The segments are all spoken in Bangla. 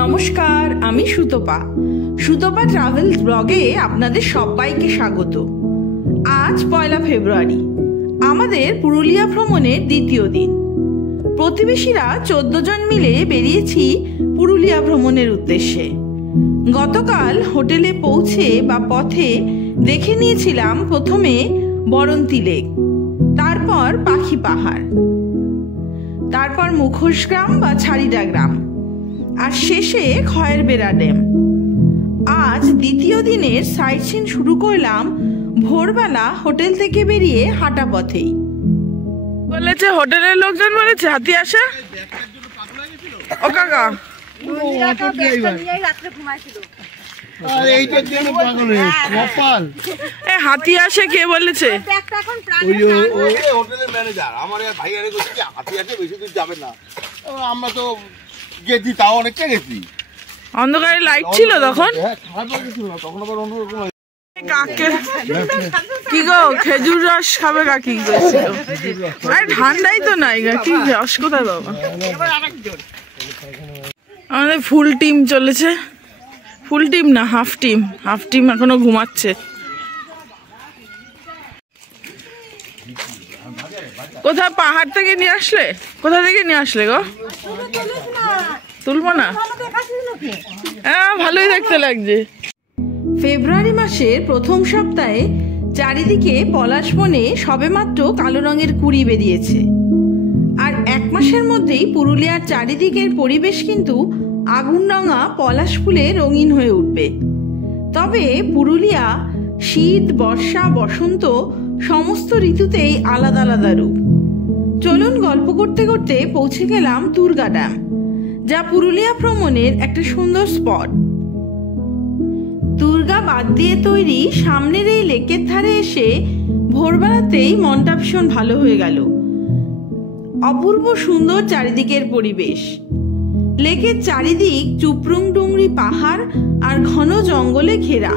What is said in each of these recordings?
নমস্কার, আমি সুতপা। সুতপা ট্রাভেলস ব্লগে আপনাদের সবাইকে স্বাগত। আজ 1 ফেব্রুয়ারি, আমাদের পুরুলিয়া ভ্রমণের দ্বিতীয় দিন। প্রতিবেশীরা 14 জন মিলে বেরিয়েছি পুরুলিয়া ভ্রমণের উদ্দেশ্যে। গতকাল হোটেলে পৌঁছে বা পথে দেখে নিয়েছিলাম প্রথমে বরন্তি লেক, তারপর পাখি পাহাড়, তারপর মুখোশ গ্রাম বা ছাড়িডা গ্রাম, আর শেষে খয়ের বেড়া ড্যাম। আজ দ্বিতীয় দিনের সাইট সিন শুরু করলাম ভোরবেলা হোটেল থেকে বেরিয়ে হাঁটা পথেই। বলেছে হোটেলের লোকজন বলেছে হাতি আসে। ও কাকা, হাতি আসে কে বলেছে? আমরা তো গেছি, তাও অনেকটা গেছি। অন্ধকারে লাইট ছিল তখন। কি গো, খেজুর রস খাবে কাকি? ঠান্ডাই তো নাই, কি রস কোথায় বাবা? আমাদের ফুল টিম চলেছে। ফুল টিম না, হাফ টিম। হাফ টিম এখনো ঘুমাচ্ছে। কোথায় পাহাড় থেকে নিয়ে আসলে? কোথা থেকে নিয়ে আসলে গো? তুলবো না? ভালোই দেখতে লাগছে। ফেব্রুয়ারি মাসের প্রথম সপ্তাহে চারিদিকে পলাশ বনে সবেমাত্র কালো রঙের কুঁড়ি বেরিয়েছে, আর 1 মাসের মধ্যেই পুরুলিয়ার চারিদিকের পরিবেশ কিন্তু আগুন রঙা পলাশ ফুলে রঙিন হয়ে উঠবে। তবে পুরুলিয়া শীত, বর্ষা, বসন্ত সমস্ত ঋতুতেই আলাদা আলাদা রূপ। চলুন গল্প করতে করতে পৌঁছে গেলাম দুর্গা ড্যাম, যা পুরুলিয়া ভ্রমণের একটা সুন্দর স্পট। দুর্গা বাঁধ দিয়ে তৈরি সামনের এই লেকের ধারে এসে ভোরবেলাতেই মনটা ভীষণ ভালো হয়ে গেল। অপূর্ব সুন্দর চারিদিকের পরিবেশ। লেকের চারিদিক চুপরুং ডুংরি পাহাড় আর ঘন জঙ্গলে ঘেরা।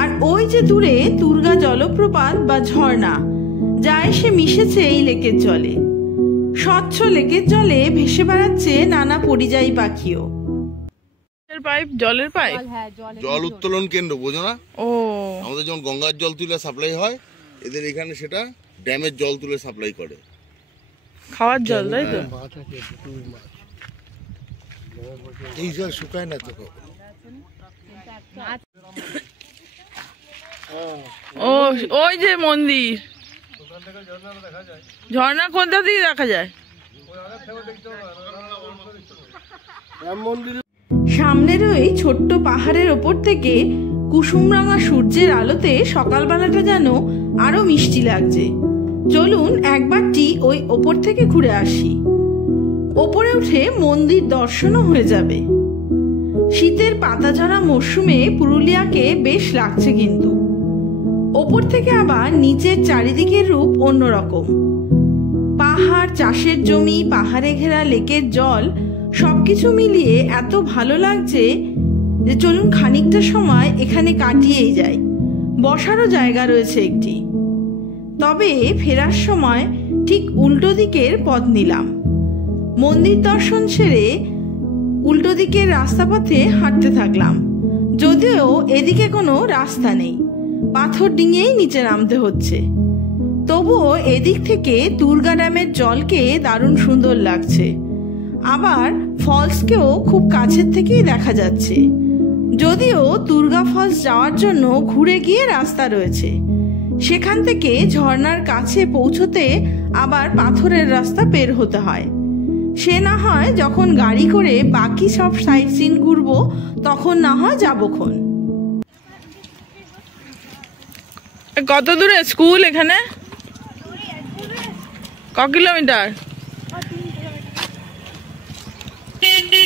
আর ওই যে দূরে দুর্গা জলপ্রপাত বা ঝর্ণা, যা এসে মিশেছে এই লেকের জলে। স্বচ্ছ লেকের জলে ভেসে বেড়াচ্ছে নানা পরিযায়ী পাখিও। পাইপ, জলের পাইপ, জল উত্তোলন কেন্দ্র, বোঝো না? ও, আমাদের যেমন গঙ্গার জল তুলে সাপ্লাই হয়, এদের এখানে সেটা ড্যামের জল তুলে সাপ্লাই করে। খাওয়ার জল, তাই তো? এই জল শুকায় না তো। ও, ওই যে মন্দির, ঝর্ণা কোথা থেকে দেখা যায়? সামনের ওই ছোট্ট পাহাড়ের ওপর থেকে কুসুমরাঙা সূর্যের আলোতে সকালবেলাটা যেন আরো মিষ্টি লাগছে। চলুন একবারটি ওই ওপর থেকে ঘুরে আসি। ওপরে উঠে মন্দির দর্শনও হয়ে যাবে। শীতের পাতাঝরা মরশুমে পুরুলিয়াকে বেশ লাগছে, কিন্তু ওপর থেকে আবার নিচের চারিদিকের রূপ অন্যরকম। পাহাড়, চাষের জমি, পাহাড়ে ঘেরা লেকের জল, সবকিছু মিলিয়ে এত ভালো লাগছে যে চলুন খানিকটা সময় এখানে কাটিয়েই যাই। বসারও জায়গা রয়েছে একটি। তবে ফেরার সময় ঠিক উল্টো দিকের পথ নিলাম। মন্দির দর্শন সেরে উল্টো দিকের রাস্তা পথে হাঁটতে থাকলাম। যদিও এদিকে কোনো রাস্তা নেই, পাথর ডিঙিয়েই নিচে নামতে হচ্ছে। তবুও এদিক থেকে দুর্গা ড্যামের জলকে দারুণ সুন্দর লাগছে। আবার ফলসকেও খুব কাছের থেকেই দেখা যাচ্ছে। যদিও দুর্গা ফলস যাওয়ার জন্য ঘুরে গিয়ে রাস্তা রয়েছে, সেখান থেকে ঝর্ণার কাছে পৌঁছতে আবার পাথরের রাস্তা বের হতে হয়। সে না হয় যখন গাড়ি করে বাকি সব সাইট সিন ঘুরবো তখন না হয় যাবক্ষণ। কত দূরে স্কুল এখানে? ক কিলোমিটার?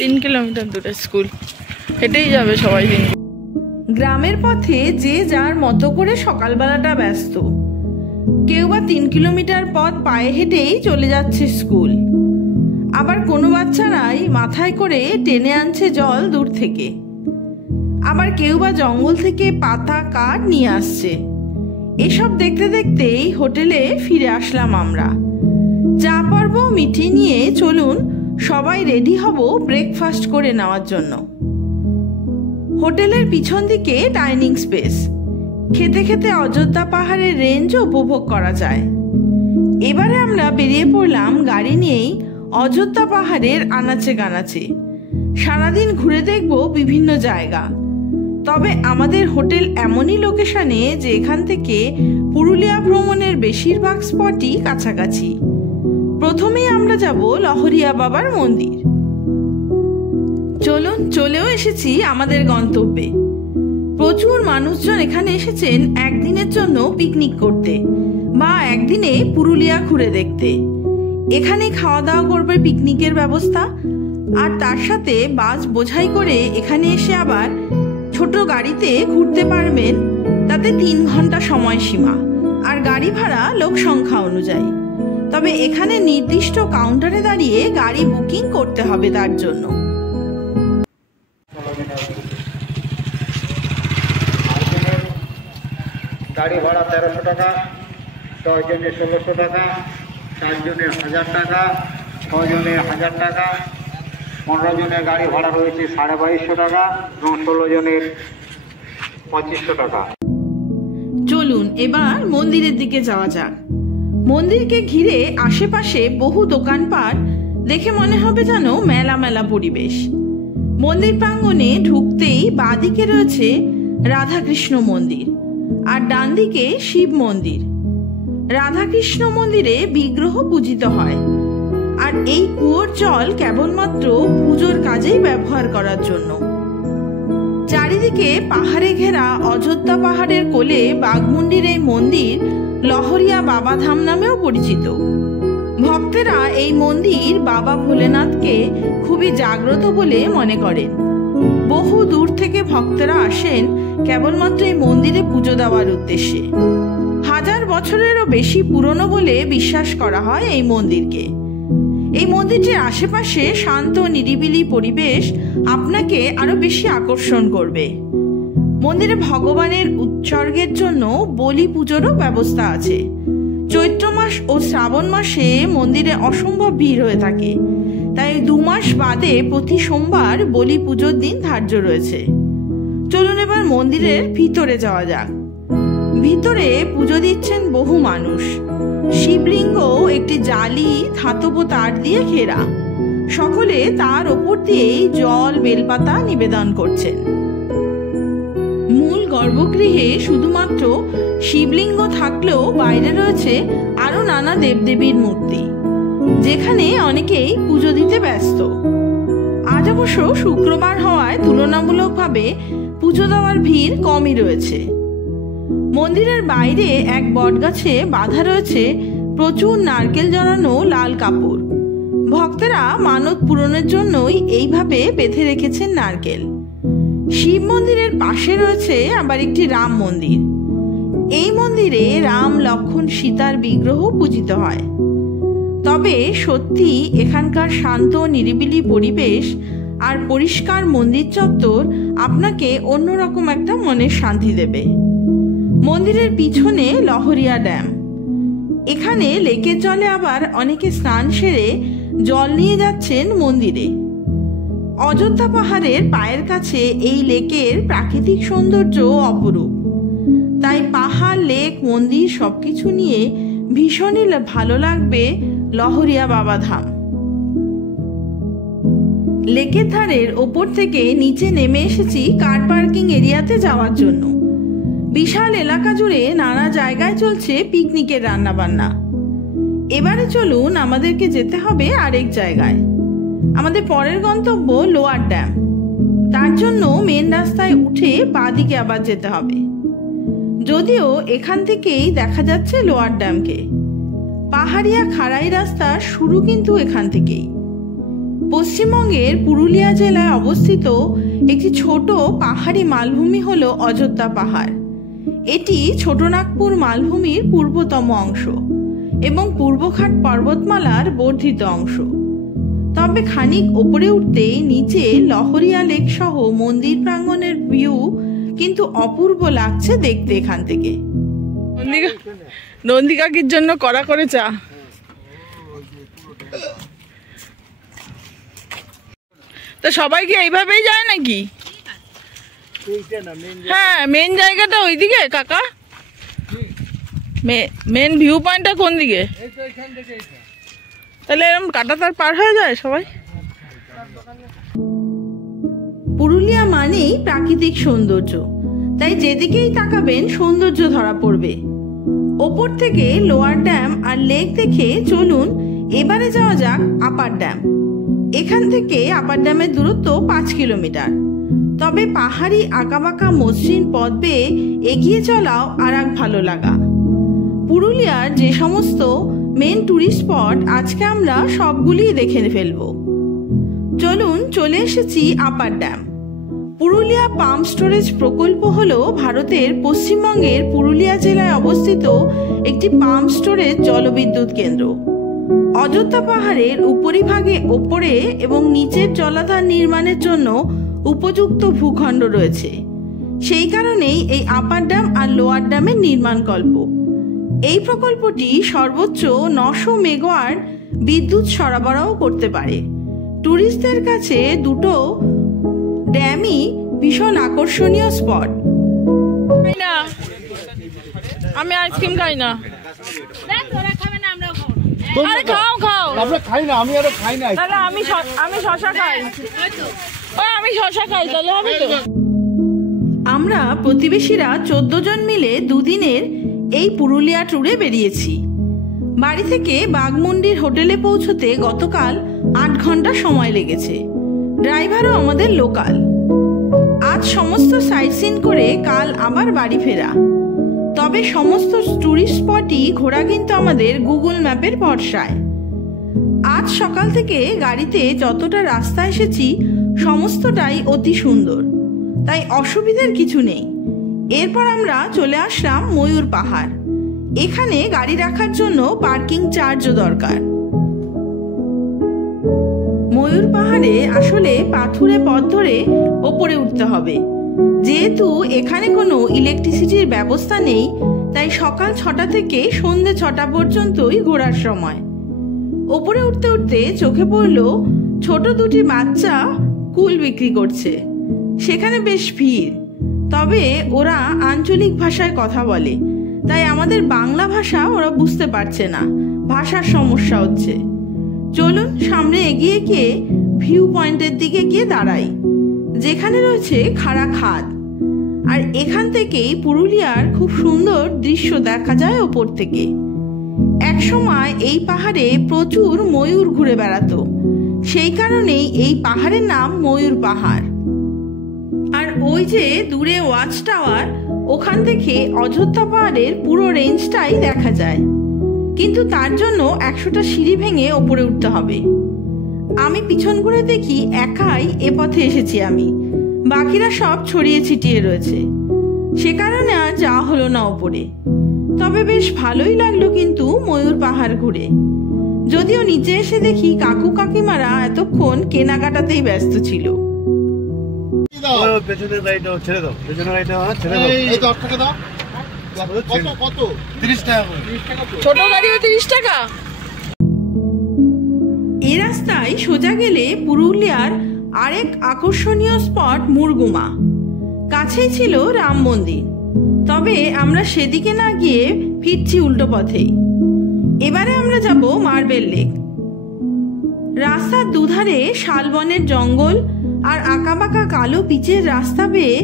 3 কিলোমিটার দূরে স্কুল। হেঁটেই যাবে সবাই দিন। গ্রামের পথে যে যার মতো করে সকালবেলাটা ব্যস্ত। কেউ বা 3 কিলোমিটার পথ পায়ে হেঁটেই চলে যাচ্ছে স্কুল। আবার কোনো বাচ্চারাই মাথায় করে টেনে আনছে জল দূর থেকে। আবার কেউ বা জঙ্গল থেকে পাতা কাঠ নিয়ে আসছে। এসব দেখতে দেখতেই হোটেলে ফিরে আসলাম আমরা। চা পর্ব মিটিয়ে নিয়ে চলুন সবাই রেডি হব ব্রেকফাস্ট করে নেওয়ার জন্য। হোটেলের পিছন দিকে ডাইনিং স্পেস, খেতে খেতে অযোধ্যা পাহাড়ের রেঞ্জও উপভোগ করা যায়। এবারে আমরা বেরিয়ে পড়লাম গাড়ি নিয়েই অযোধ্যা পাহাড়ের আনাচে কানাচে। সারাদিন ঘুরে দেখব বিভিন্ন জায়গা। তবে আমাদের হোটেল এমনই লোকেশনে যে এখান থেকে পুরুলিয়া ভ্রমণের বেশিরভাগ স্পটই কাছাকাছি। প্রথমেই আমরা যাব লহরিয়া বাবার মন্দির। চলুন, চলেও এসেছি আমাদের গন্তব্যে। প্রচুর মানুষজন এখানে এসেছেন একদিনের জন্য পিকনিক করতে বা একদিনে পুরুলিয়া ঘুরে দেখতে। এখানে খাওয়া দাওয়া করবে, পিকনিকের ব্যবস্থা, আর তার সাথে বাস বোঝাই করে এখানে এসে আবার ছোট গাড়িতে ঘুরতে পারবেন। তাতে 3 ঘন্টা সময়সীমা আর গাড়ি ভাড়া লোক সংখ্যা অনুযায়ী। তবে এখানে নির্দিষ্ট কাউন্টারে দাঁড়িয়ে গাড়ি বুকিং করতে হবে তার জন্য। গাড়ি ভাড়া 1300 টাকা, 10 জনে 1600 টাকা, 4 জনে 1000 টাকা, 6 জনে 1000 টাকা, 15 জনের গাড়ি ভাড়া রয়েছে 2250 টাকা এবং 16 জনের 2500 টাকা। চলুন এবার মন্দিরের দিকে যাওয়া যাক। মন্দিরকে ঘিরে আশেপাশে বহু দোকানপাট দেখে মনে হবে যেন মেলা মেলা পরিবেশ। মন্দির প্রাঙ্গণে ঢুকতেই বাঁদিকে রয়েছে রাধাকৃষ্ণ মন্দির আর ডান দিকে শিব মন্দির। রাধাকৃষ্ণ মন্দিরে বিগ্রহ পূজিত হয় আর এই কুয়োর জল কেবলমাত্র পুজোর কাজেই ব্যবহার করার জন্য। চারিদিকে পাহাড়ে ঘেরা অযোধ্যা পাহাড়ের কোলে বাঘমুন্ডির এই মন্দির লহরিয়া বাবা ধাম নামেও পরিচিত। ভক্তেরা এই মন্দির বাবা ভোলেনাথকে খুবই জাগ্রত বলে মনে করেন। বহু দূর থেকে ভক্তরা আসেন কেবলমাত্র এই মন্দিরে পুজো দেওয়ার উদ্দেশ্যে। 1000 বছরেরও বেশি পুরনো বলে বিশ্বাস করা হয় এই মন্দিরকে। এই মন্দিরটির আশেপাশে শান্ত নিরিবিলি পরিবেশ আপনাকে আরো বেশি আকর্ষণ করবে। মন্দিরে ভগবানের উৎসর্গের জন্য বলি পুজোরও ব্যবস্থা আছে। চৈত্র মাস ও শ্রাবণ মাসে মন্দিরে অসম্ভব ভিড় হয়ে থাকে, তাই 2 মাস বাদে প্রতি সোমবার বলি পুজোর দিন ধার্য রয়েছে। চলুন এবার মন্দিরের ভিতরে যাওয়া যাক। ভিতরে পুজো দিচ্ছেন বহু মানুষ। শিবলিঙ্গ একটি জালি ধাতব তার দিয়ে ঘেরা। সকলে তার ওপর দিয়েই জল বেলপাতা নিবেদন করছেন। মূল গর্ভগৃহে শুধুমাত্র শিবলিঙ্গ থাকলেও বাইরে রয়েছে আরো নানা দেবদেবীর মূর্তি, যেখানে অনেকেই পুজো দিতে ব্যস্ত। আজ অবশ্য শুক্রবার হওয়ায় তুলনামূলকভাবে পুজো দেওয়ার ভিড় কমই রয়েছে। মন্দিরের বাইরে এক বটগাছে বাঁধা রয়েছে প্রচুর নারকেল জড়ানো লাল কাপড়। ভক্তেরা মানত পূরণের জন্যই এইভাবে বেঁধে রেখেছেন নারকেল। শিব মন্দিরের পাশে রয়েছে আবার একটি রাম মন্দির। এই মন্দিরে রাম, লক্ষ্মণ, সীতার বিগ্রহ পূজিত হয়। তবে সত্যি এখানকার শান্ত নিরিবিলি পরিবেশ আর পরিষ্কার মন্দির চত্বর আপনাকে অন্যরকম একটা মনের শান্তি দেবে। মন্দিরের পিছনে লহরিয়া ড্যাম। এখানে লেকের জলে আবার অনেকে স্নান সেরে জল নিয়ে যাচ্ছেন মন্দিরে। অযোধ্যা পাহাড়ের পায়ের কাছে এই লেকের প্রাকৃতিক সৌন্দর্য অপরূপ। তাই পাহাড়, লেক, মন্দির সবকিছু নিয়ে ভীষণই ভালো লাগবে লহরিয়া বাবা ধাম। লেকের ধারের ওপর থেকে নিচে নেমে এসেছি কার পার্কিং এরিয়াতে যাওয়ার জন্য। বিশাল এলাকা জুড়ে নানা জায়গায় চলছে পিকনিকের রান্নাবান্না। এবারে চলুন আমাদেরকে যেতে হবে আরেক জায়গায়। আমাদের পরের গন্তব্য লোয়ার ড্যাম। তার জন্য মেন রাস্তায় উঠে বাঁদিকে আবার যেতে হবে। যদিও এখান থেকেই দেখা যাচ্ছে লোয়ার ড্যামকে। পাহাড়িয়া খাড়াই রাস্তা শুরু কিন্তু এখান থেকেই। পশ্চিমবঙ্গের পুরুলিয়া জেলায় অবস্থিত একটি ছোট পাহাড়ি মালভূমি হলো অযোধ্যা পাহাড়। এটি ছোটনাগপুর মালভূমির পূর্বতম অংশ এবং পূর্বঘাট পর্বতমালার বর্ধিত অংশ। তবে খানিক ওপরে উঠতেই নিচে লহরিয়া লেক সহ মন্দির প্রাঙ্গণের ভিউ কিন্তু অপূর্ব লাগছে দেখতে এখান থেকে। নন্দিকাকির জন্য কড়া করে চা। তো সবাই কি এইভাবেই যায় নাকি? হ্যাঁ, মেন জায়গাটা ওইদিকে কাকা। মেন ভিউ পয়েন্টটা কোন দিকে? তাহলে এরকম কাঁটাতার পার হয়ে যায় সবাই। পুরুলিয়া মানেই প্রাকৃতিক সৌন্দর্য, তাই যেদিকেই তাকাবেন সৌন্দর্য ধরা পড়বে। ওপর থেকে লোয়ার ড্যাম আর লেক দেখে চলুন এবারে যাওয়া যাক আপার ড্যাম। এখান থেকে আপার ড্যামের দূরত্ব 5 কিলোমিটার। তবে পাহাড়ি আঁকাবাঁকা মসৃণ পথ বেয়ে এগিয়ে চলাও আর এক ভালো লাগা। পুরুলিয়ার যে সমস্ত মেন টুরিস্ট স্পট আজকে আমরা সবগুলিই দেখে ফেলবো। চলুন, চলে এসেছি upper dam. Purulia pump storage প্রকল্প হলো ভারতের পশ্চিমবঙ্গের পুরুলিয়া জেলায় অবস্থিত একটি পাম্প স্টোরেজ জলবিদ্যুৎ কেন্দ্র। অযোধ্যা পাহাড়ের উপরিভাগে ওপরে এবং নিচের জলাধার নির্মাণের জন্য উপযুক্ত ভূখণ্ড রয়েছে। সেই কারণেই এই আপার ড্যাম আর লোয়ার ড্যামের নির্মাণকল্প। এই প্রকল্পটি সর্বোচ্চ 900 মেগাওয়াট বিদ্যুৎ সরবরাহ করতে পারে। টুরিস্টদের কাছে দুটো ড্যামই ভীষণ আকর্ষণীয় স্পট। আমি আইসক্রিম খাই না। আরে খাও খাও। আমরা খাই না, আমি আরো খাই না। তাহলে আমি শশা খাই। আমি শশা খাই, তাহলে হবে তো। আমরা প্রতিবেশীরা 14 জন মিলে দুদিনের এই পুরুলিয়া ট্যুরে বেরিয়েছি। বাড়ি থেকে বাঘমুন্ডির হোটেলে পৌঁছতে গতকাল 8 ঘন্টা সময় লেগেছে। ড্রাইভারও আমাদের লোকাল। আজ সমস্ত সাইট সিন করে কাল আবার বাড়ি ফেরা। তবে সমস্ত টুরিস্ট স্পটই ঘোরা কিন্তু আমাদের গুগল ম্যাপের ভরসায়। আজ সকাল থেকে গাড়িতে যতটা রাস্তা এসেছি সমস্তটাই অতি সুন্দর, তাই অসুবিধার কিছু নেই। এরপর আমরা চলে আসলাম ময়ূর পাহাড়। এখানে গাড়ি রাখার জন্য পার্কিং চার্জও দরকার। ময়ূর পাহাড়ে আসলে পাথুরে পথ ধরে ওপরে উঠতে হবে। যেহেতু এখানে কোনো ইলেকট্রিসিটির ব্যবস্থা নেই, তাই সকাল 6টা থেকে সন্ধ্যে 6টা পর্যন্তই ঘোরার সময়। ওপরে উঠতে উঠতে চোখে পড়ল ছোট দুটি বাচ্চা কুল বিক্রি করছে। সেখানে বেশ ভিড়, তবে ওরা আঞ্চলিক ভাষায় কথা বলে, তাই আমাদের বাংলা ভাষা ওরা বুঝতে পারছে না, ভাষার সমস্যা হচ্ছে। চলুন সামনে এগিয়ে গিয়ে ভিউ পয়েন্টের দিকে গিয়ে দাঁড়াই, যেখানে রয়েছে খাড়া খাদ। আর এখান থেকেই পুরুলিয়ার খুব সুন্দর দৃশ্য দেখা যায় ওপর থেকে। একসময় এই পাহাড়ে প্রচুর ময়ূর ঘুরে বেড়াতো, সেই কারণেই এই পাহাড়ের নাম ময়ূর পাহাড়। আর ওই যে দূরে ওয়াচ টাওয়ার, ওখান থেকে অযোধ্যা পাহাড়ের পুরো রেঞ্জটাই দেখা যায়। কিন্তু তার জন্য 100টা সিঁড়ি ভেঙে ওপরে উঠতে হবে। আমি পিছন ঘুরে দেখি একাই এ পথে এসেছি আমি, বাকিরা সব ছড়িয়ে ছিটিয়ে রয়েছে। সে কারণে আর যাওয়া হলো না ওপরে। তবে বেশ ভালোই লাগলো কিন্তু ময়ূর পাহাড় ঘুরে। যদিও নিচে এসে দেখি কাকু কাকিমারা এতক্ষণ কেনাকাটাতেই ব্যস্ত ছিল। ছোট গাড়িও 30 টাকা। এই রাস্তায় সোজা গেলে পুরুলিয়ার আরেক আকর্ষণীয় স্পট মুরগুমা। কাছেই ছিল রাম মন্দির, তবে আমরা সেদিকে না গিয়ে ফিরছি উল্টো পথেই। এবারে আমরা যাব মার্বেল লেক। রাস্তার দুধারে শালবনের জঙ্গল আর আঁকাবাঁকা কালো পিচের রাস্তা পেয়ে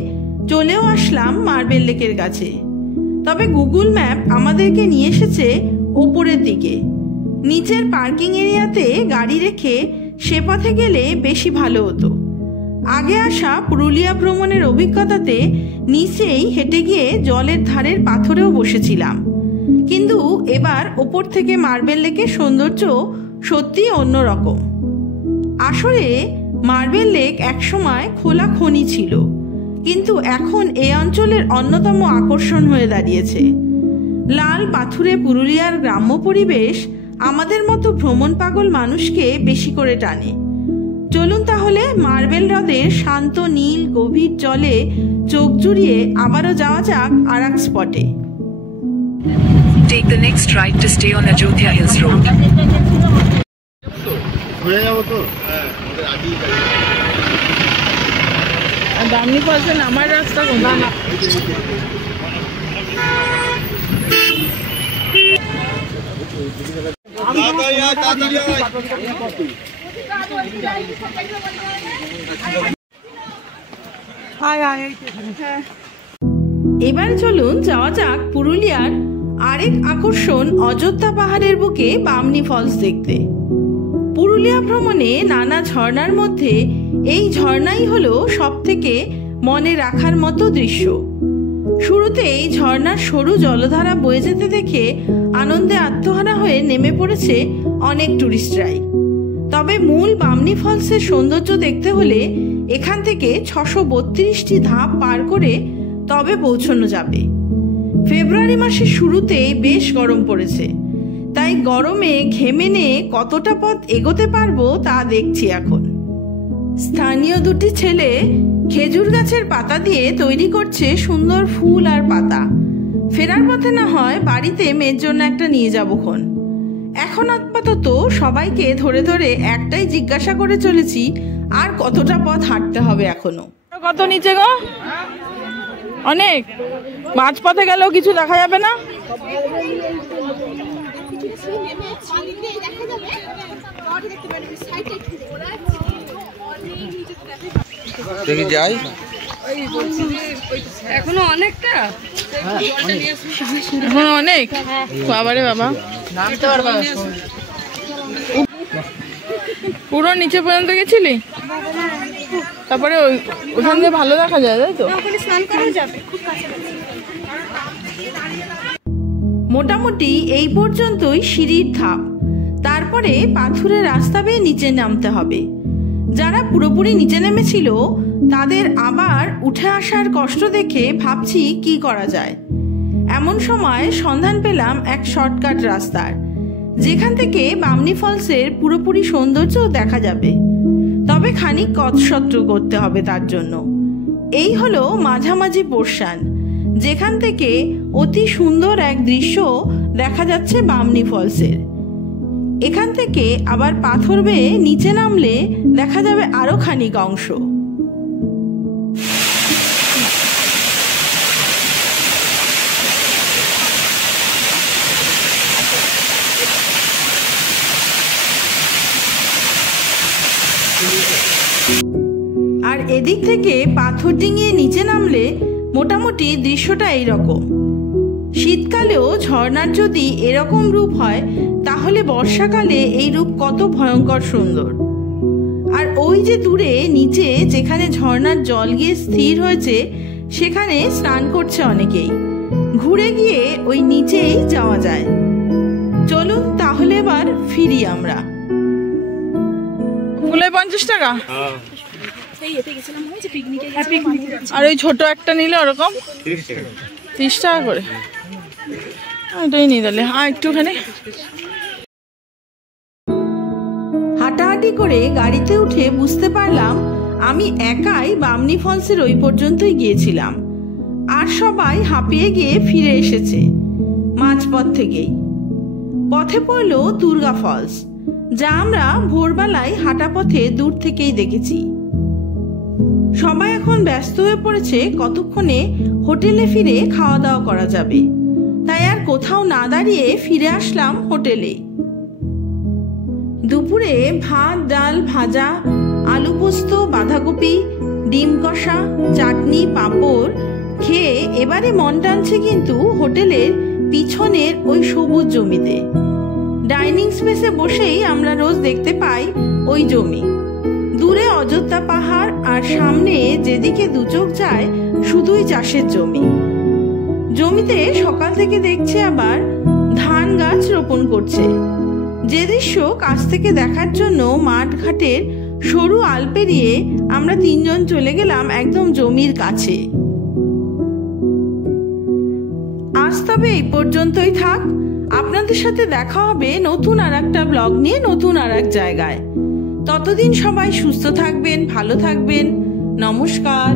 চলেও আসলাম মার্বেল লেকের কাছে। তবে গুগল ম্যাপ আমাদেরকে নিয়ে এসেছে ওপরের দিকে। নিচের পার্কিং এরিয়াতে গাড়ি রেখে সে পথে গেলে বেশি ভালো হতো। আগে আসা পুরুলিয়া ভ্রমণের অভিজ্ঞতাতে নিচেই হেঁটে গিয়ে জলের ধারের পাথরেও বসেছিলাম, কিন্তু এবার ওপর থেকে মার্বেল লেকের সৌন্দর্য সত্যি অন্যরকম। আসলে মার্বেল লেক একসময় খোলা খনি ছিল, কিন্তু এখন এই অঞ্চলের অন্যতম আকর্ষণ হয়ে দাঁড়িয়েছে। লাল পাথুরে পুরুলিয়ার গ্রাম্য পরিবেশ আমাদের মতো ভ্রমণ পাগল মানুষকে বেশি করে টানে। চলুন তাহলে মার্বেল হ্রদের শান্ত নীল গভীর জলে চোখ জুড়িয়ে আবারও যাওয়া যাক আর এক স্পটে। Take the next right to stay on Ajodhya Hills Road. Bamni ফলসে নামার রাস্তা কোনটা? এবার চলুন যাওয়া যাক পুরুলিয়ার আরেক আকর্ষণ অযোধ্যা পাহাড়ের বুকে বামনি ফলস দেখতে। পুরুলিয়া ভ্রমণে নানা ঝর্ণার মধ্যে এই ঝর্ণাই হলো সবথেকে মনে রাখার মতো দৃশ্য। শুরুতে এই ঝর্ণার সরু জলধারা বয়ে যেতে দেখে আনন্দে আত্মহারা হয়ে নেমে পড়েছে অনেক টুরিস্টরাই। তবে মূল বামনি ফলসের সৌন্দর্য দেখতে হলে এখান থেকে 632টি ধাপ পার করে তবে পৌঁছানো যাবে। ফেব্রুয়ারি মাসের শুরুতেই বেশ গরম পড়েছে, তাই গরমে ঘেমে নিয়ে কতটা পথ এগোতে পারবো তা দেখছি এখন। স্থানীয় দুটি ছেলে খেজুর গাছের পাতা দিয়ে তৈরি করছে সুন্দর ফুল আর পাতা। ফেরার পথে না হয় বাড়িতে মেয়ের জন্য একটা নিয়ে যাবোক্ষণ। এখন আপাতত সবাইকে ধরে ধরে একটাই জিজ্ঞাসা করে চলেছি, আর কতটা পথ হাঁটতে হবে এখনো। কত নিচে গো? অনেক। মাঝপথে গেলেও কিছু দেখা যাবে না? দেখি যাই। এখনো অনেকটা, এখন অনেক। বাবারে বাবা, পুরো নিচে পর্যন্ত গেছিলি? তারপরে ওখান থেকে ভালো দেখা যায়, তাই তো? মোটামুটি এই পর্যন্তই সিঁড়ির ধাপ, তারপরে পাথুরে রাস্তা বেয়ে নিচে নামতে হবে। যারা পুরোপুরি নিচে নেমেছিল তাদের আবার উঠে আসার কষ্ট দেখে ভাবছি কি করা যায়। এমন সময় সন্ধান পেলাম এক শর্টকাট রাস্তার, যেখান থেকে বামনি ফলসের পুরোপুরি সৌন্দর্য দেখা যাবে। তবে খানিক কসরত করতে হবে তার জন্য। এই হলো মাঝামাঝি পোর্শন, যেখান থেকে অতি সুন্দর এক দৃশ্য দেখা যাচ্ছে বামনি ফলসের। এখান থেকে আবার পাথর বেয়ে নিচে নামলে দেখা যাবে আরো খানিক অংশ। আর এদিক থেকে পাথর ডিঙিয়ে নিচে নামলে মোটামুটি দৃশ্যটা এইরকম। শীতকালেও ঝর্ণার যদি এরকম রূপ হয়, তাহলে বর্ষাকালে এই রূপ কত ভয়ঙ্কর সুন্দর। আর ওই যে দূরে নিচে যেখানে ঝর্ণার জল গিয়ে স্থির হয়েছে, সেখানে স্নান করছে অনেকেই। ঘুরে গিয়ে ওই নিচেই যাওয়া যায়। চলুন তাহলে এবার ফিরি আমরা। ফুলে 50 টাকা, আর ওই ছোট একটা নিলে ওরকম 30 টাকা করে। এটাই নিয়ে তাহলে। একটুখানি হাঁটাহাঁটি করে গাড়িতে উঠে বুঝতে পারলাম আমি একাই বামনি ফলসের ওই পর্যন্তই গিয়েছিলাম, আর সবাই হাঁপিয়ে গিয়ে ফিরে এসেছে মাঝপথ থেকেই। পথে পড়ল দুর্গা ফলস, যা আমরা ভোরবেলায় হাঁটা পথে দূর থেকেই দেখেছি। সবাই এখন ব্যস্ত হয়ে পড়েছে কতক্ষণে হোটেলে ফিরে খাওয়া দাওয়া করা যাবে, তাই আর কোথাও না দাঁড়িয়ে ফিরে আসলাম হোটেলে। দুপুরে ভাত, ডাল, ভাজা, আলু পোস্ত, বাঁধাকপি, ডিম কষা, চাটনি, পাঁপড় খেয়ে এবারে মন টানছে কিন্তু হোটেলের পিছনের ওই সবুজ জমিতে। ডাইনিং স্পেসে বসেই আমরা রোজ দেখতে পাই ওই জমি। দূরে অযোধ্যা পাহাড়, আর সামনে যেদিকে দুচোখ যায় শুধুই চাষের জমি। জমিতে সকাল থেকে দেখছে আবার ধান গাছ রোপণ করছে। যে দৃশ্য কাছ থেকে দেখার জন্য মাঠ ঘাটের সরু আল পেরিয়ে আমরা তিনজন চলে গেলাম একদম জমির কাছে। আজ তবে এই পর্যন্তই থাক। আপনাদের সাথে দেখা হবে নতুন আর একটা ব্লগ নিয়ে, নতুন আর এক জায়গায়। ততদিন সবাই সুস্থ থাকবেন, ভালো থাকবেন। নমস্কার।